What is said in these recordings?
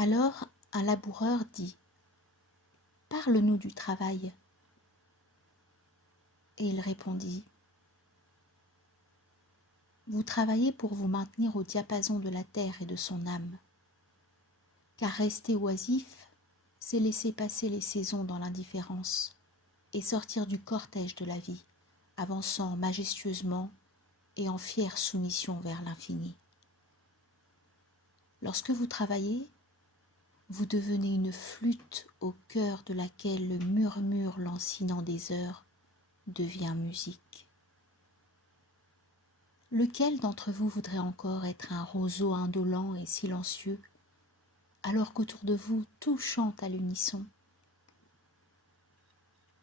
Alors un laboureur dit : « Parle-nous du travail. » Et il répondit : « Vous travaillez pour vous maintenir au diapason de la terre et de son âme. Car rester oisif, c'est laisser passer les saisons dans l'indifférence et sortir du cortège de la vie, avançant majestueusement et en fière soumission vers l'infini. Lorsque vous travaillez, vous devenez une flûte au cœur de laquelle le murmure lancinant des heures devient musique. Lequel d'entre vous voudrait encore être un roseau indolent et silencieux, alors qu'autour de vous tout chante à l'unisson ?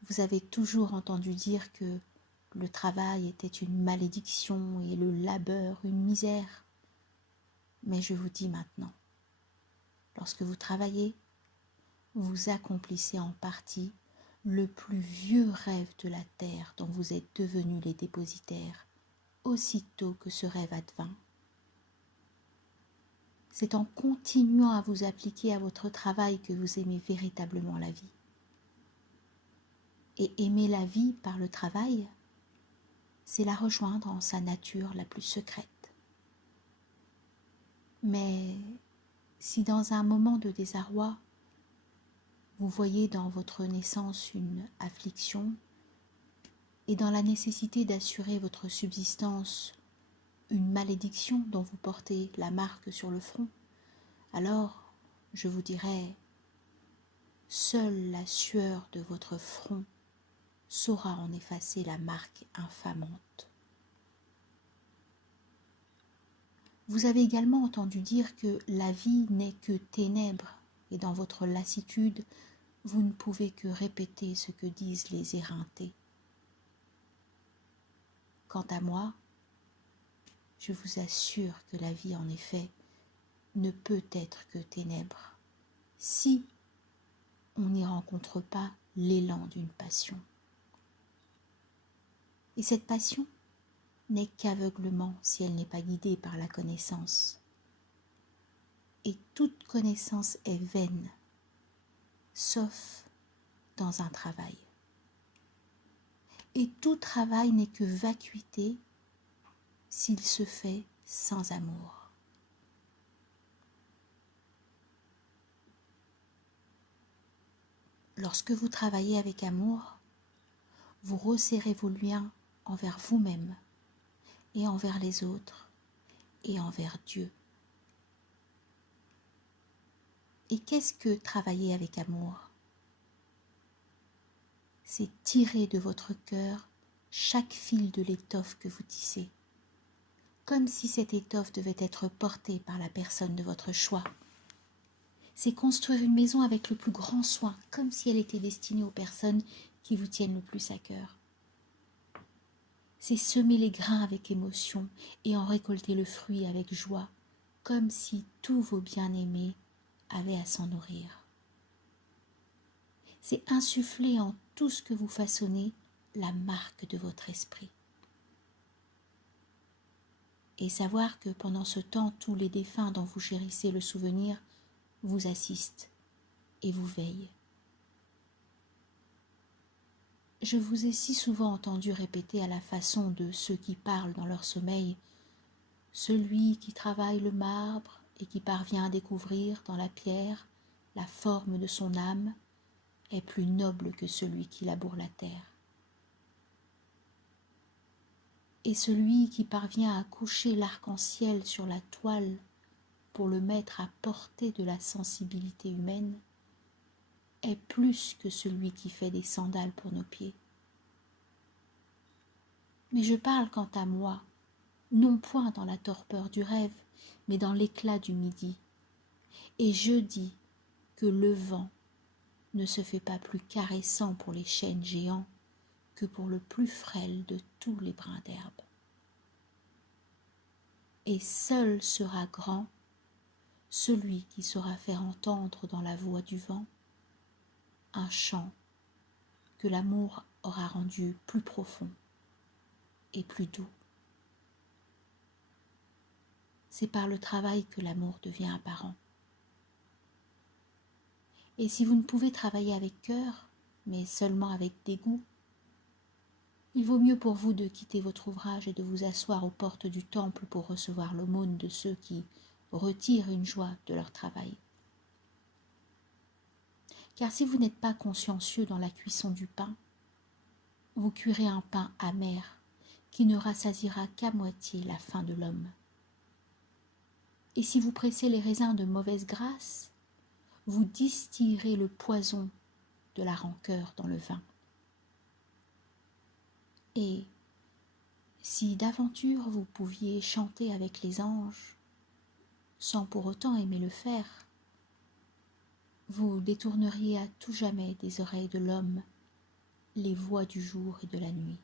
Vous avez toujours entendu dire que le travail était une malédiction et le labeur une misère. Mais je vous dis maintenant, lorsque vous travaillez, vous accomplissez en partie le plus vieux rêve de la terre dont vous êtes devenus les dépositaires, aussitôt que ce rêve advint. C'est en continuant à vous appliquer à votre travail que vous aimez véritablement la vie. Et aimer la vie par le travail, c'est la rejoindre en sa nature la plus secrète. Mais si dans un moment de désarroi, vous voyez dans votre naissance une affliction et dans la nécessité d'assurer votre subsistance une malédiction dont vous portez la marque sur le front, alors je vous dirai, seule la sueur de votre front saura en effacer la marque infamante. Vous avez également entendu dire que la vie n'est que ténèbres, et dans votre lassitude, vous ne pouvez que répéter ce que disent les éreintés. Quant à moi, je vous assure que la vie, en effet, ne peut être que ténèbres, si on n'y rencontre pas l'élan d'une passion. Et cette passion n'est qu'aveuglement si elle n'est pas guidée par la connaissance. Et toute connaissance est vaine, sauf dans un travail. Et tout travail n'est que vacuité s'il se fait sans amour. Lorsque vous travaillez avec amour, vous resserrez vos liens envers vous-même et envers les autres et envers Dieu. Et qu'est-ce que travailler avec amour ? C'est tirer de votre cœur chaque fil de l'étoffe que vous tissez, comme si cette étoffe devait être portée par la personne de votre choix. C'est construire une maison avec le plus grand soin, comme si elle était destinée aux personnes qui vous tiennent le plus à cœur. C'est semer les grains avec émotion et en récolter le fruit avec joie, comme si tous vos bien-aimés avaient à s'en nourrir. C'est insuffler en tout ce que vous façonnez la marque de votre esprit. Et savoir que pendant ce temps, tous les défunts dont vous chérissez le souvenir vous assistent et vous veillent. Je vous ai si souvent entendu répéter à la façon de ceux qui parlent dans leur sommeil : celui qui travaille le marbre et qui parvient à découvrir dans la pierre la forme de son âme est plus noble que celui qui laboure la terre. Et celui qui parvient à coucher l'arc-en-ciel sur la toile pour le mettre à portée de la sensibilité humaine est plus que celui qui fait des sandales pour nos pieds. Mais je parle quant à moi, non point dans la torpeur du rêve, mais dans l'éclat du midi. Et je dis que le vent ne se fait pas plus caressant pour les chênes géants que pour le plus frêle de tous les brins d'herbe. Et seul sera grand celui qui saura faire entendre dans la voix du vent un chant que l'amour aura rendu plus profond et plus doux. C'est par le travail que l'amour devient apparent. Et si vous ne pouvez travailler avec cœur, mais seulement avec dégoût, il vaut mieux pour vous de quitter votre ouvrage et de vous asseoir aux portes du temple pour recevoir l'aumône de ceux qui retirent une joie de leur travail. Car si vous n'êtes pas consciencieux dans la cuisson du pain, vous cuirez un pain amer qui ne rassasiera qu'à moitié la faim de l'homme. Et si vous pressez les raisins de mauvaise grâce, vous distillerez le poison de la rancœur dans le vin. Et si d'aventure vous pouviez chanter avec les anges, sans pour autant aimer le faire, vous détourneriez à tout jamais des oreilles de l'homme les voix du jour et de la nuit.